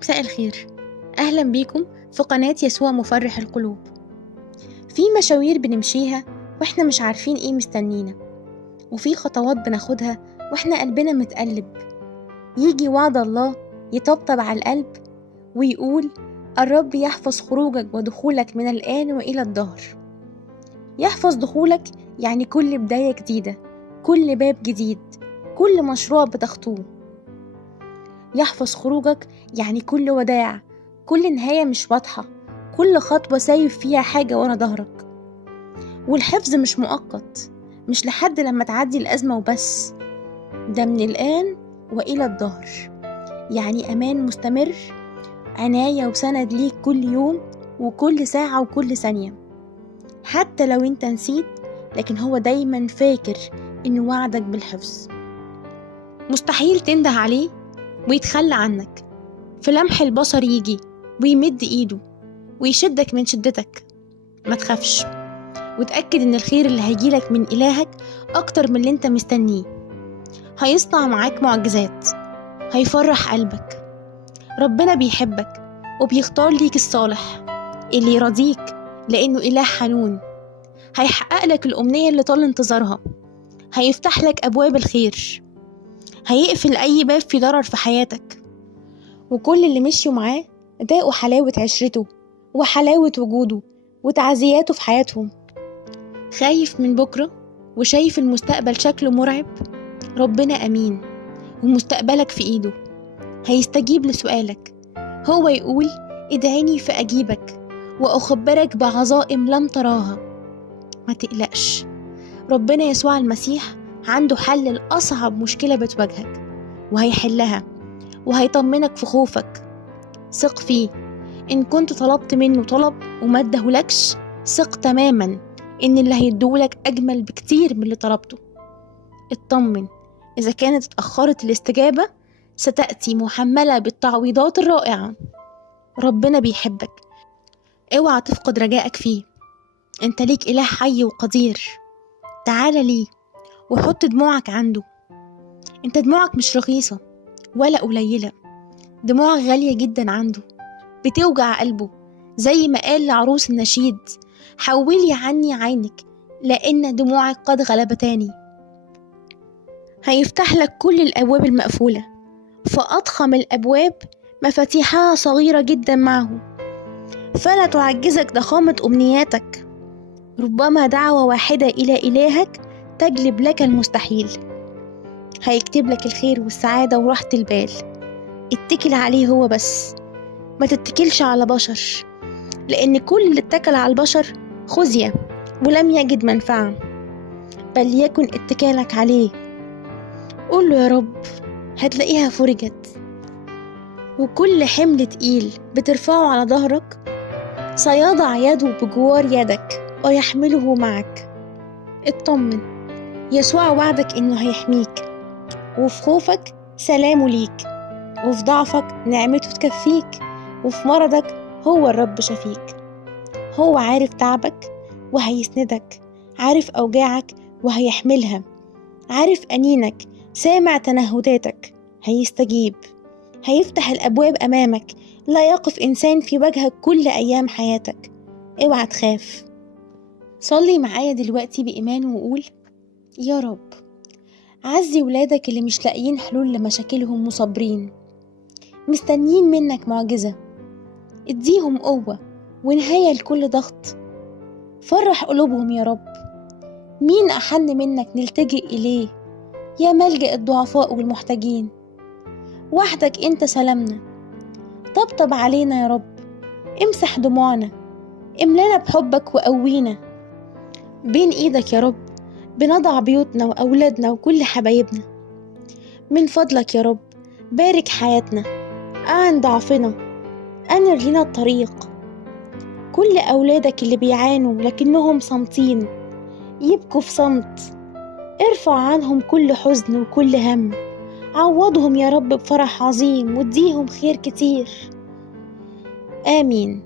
مساء الخير. أهلا بيكم في قناة يسوع مفرح القلوب. في مشاوير بنمشيها وإحنا مش عارفين إيه مستنينا، وفي خطوات بناخدها وإحنا قلبنا متقلب. يجي وعد الله يطبطب على القلب ويقول: الرب يحفظ خروجك ودخولك من الآن وإلى الدهر. يحفظ دخولك يعني كل بداية جديدة، كل باب جديد، كل مشروع بتخطوه. يحفظ خروجك يعني كل وداع، كل نهاية مش واضحة، كل خطوة سايب فيها حاجة ورا ظهرك. والحفظ مش مؤقت، مش لحد لما تعدي الأزمة وبس، ده من الآن وإلى الدهر، يعني أمان مستمر، عناية وسند ليك كل يوم وكل ساعة وكل ثانية. حتى لو انت نسيت، لكن هو دايما فاكر إنه وعدك بالحفظ. مستحيل تنده عليه ويتخلى عنك. في لمح البصر يجي ويمد ايده ويشدك من شدتك. ما تخافش، وتأكد ان الخير اللي هيجيلك من إلهك اكتر من اللي انت مستنيه. هيصنع معاك معجزات، هيفرح قلبك. ربنا بيحبك وبيختار ليك الصالح اللي يرضيك، لانه إله حنون. هيحقق لك الأمنية اللي طال انتظارها، هيفتح لك أبواب الخير، هيقفل أي باب في ضرر في حياتك. وكل اللي مشيوا معاه ضاقوا حلاوة عشرته وحلاوة وجوده وتعزياته في حياتهم. خايف من بكرة وشايف المستقبل شكله مرعب؟ ربنا أمين ومستقبلك في إيده. هيستجيب لسؤالك، هو يقول: ادعيني فأجيبك وأخبرك بعظائم لم تراها. ما تقلقش، ربنا يسوع المسيح عنده حل لأصعب مشكلة بتواجهك، وهيحلها وهيطمنك في خوفك. ثق فيه. إن كنت طلبت منه طلب وما ادهولكش، ثق تماما إن اللي هيديهولك أجمل بكتير من اللي طلبته. اطمن، إذا كانت اتأخرت الاستجابة ستأتي محملة بالتعويضات الرائعة. ربنا بيحبك، اوعى تفقد رجائك فيه. انت ليك إله حي وقدير. تعال ليه وحط دموعك عنده. انت دموعك مش رخيصة ولا قليلة، دموعك غالية جدا عنده، بتوجع قلبه. زي ما قال لعروس النشيد: حولي عني عينك لأن دموعك قد غلبتاني. هيفتح لك كل الأبواب المقفولة، فأضخم الأبواب مفاتيحها صغيرة جدا معه، فلا تعجزك ضخامة أمنياتك. ربما دعوة واحدة إلى إلهك تجلب لك المستحيل. هيكتب لك الخير والسعادة وراحة البال. اتكل عليه هو بس، ما تتكلش على بشر، لأن كل اللي اتكل على البشر خزي ولم يجد منفعة. بل يكن اتكالك عليه. قول له: يا رب، هتلاقيها فرجت. وكل حمل تقيل بترفعه على ظهرك سيضع يده بجوار يدك ويحمله معك. اطمن، يسوع وعدك إنه هيحميك، وفي خوفك سلامه ليك، وفي ضعفك نعمته تكفيك، وفي مرضك هو الرب شفيك. هو عارف تعبك وهيسندك، عارف أوجاعك وهيحملها، عارف أنينك، سامع تنهداتك، هيستجيب، هيفتح الأبواب أمامك. لا يقف إنسان في وجهك كل أيام حياتك. اوعى تخاف. صلي معايا دلوقتي بإيمان وقول: يا رب، عزي ولادك اللي مش لاقيين حلول لمشاكلهم وصابرين، مستنيين منك معجزة. اديهم قوة ونهاية لكل ضغط. فرح قلوبهم يا رب. مين أحن منك نلتجئ إليه يا ملجأ الضعفاء والمحتاجين؟ وحدك انت سلامنا. طبطب علينا يا رب، امسح دموعنا، املانا بحبك وقوينا. بين ايدك يا رب بنضع بيوتنا وأولادنا وكل حبايبنا. من فضلك يا رب بارك حياتنا، أعن ضعفنا، أنر لنا الطريق. كل أولادك اللي بيعانوا لكنهم صامتين، يبكوا في صمت، ارفع عنهم كل حزن وكل هم. عوضهم يا رب بفرح عظيم واديهم خير كتير. آمين.